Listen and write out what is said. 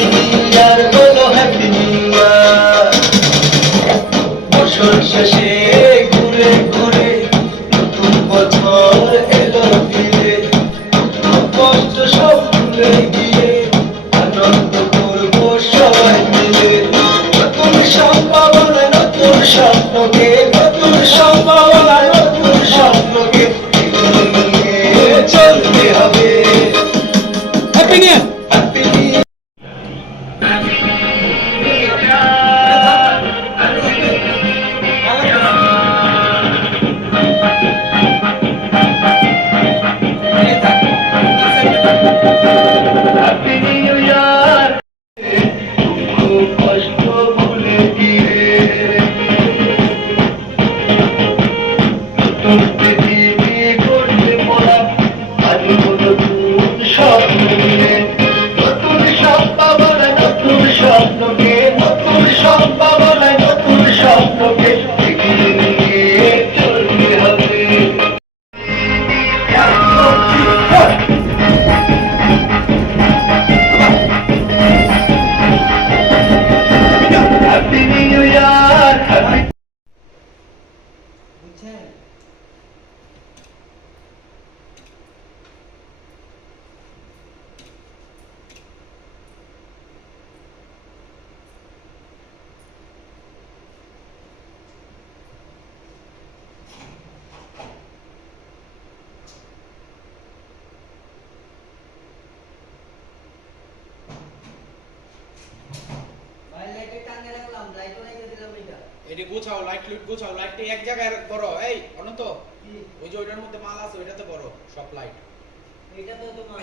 Thank you. Thank you. এটি গোছাও light লুট গোছাও লাইটটা এক জায়গায় বড় এই অনন্ত। ওই যে ওইটার মধ্যে মাল আছে ওইটাতে বড় সব লাইট এটা তো তোমার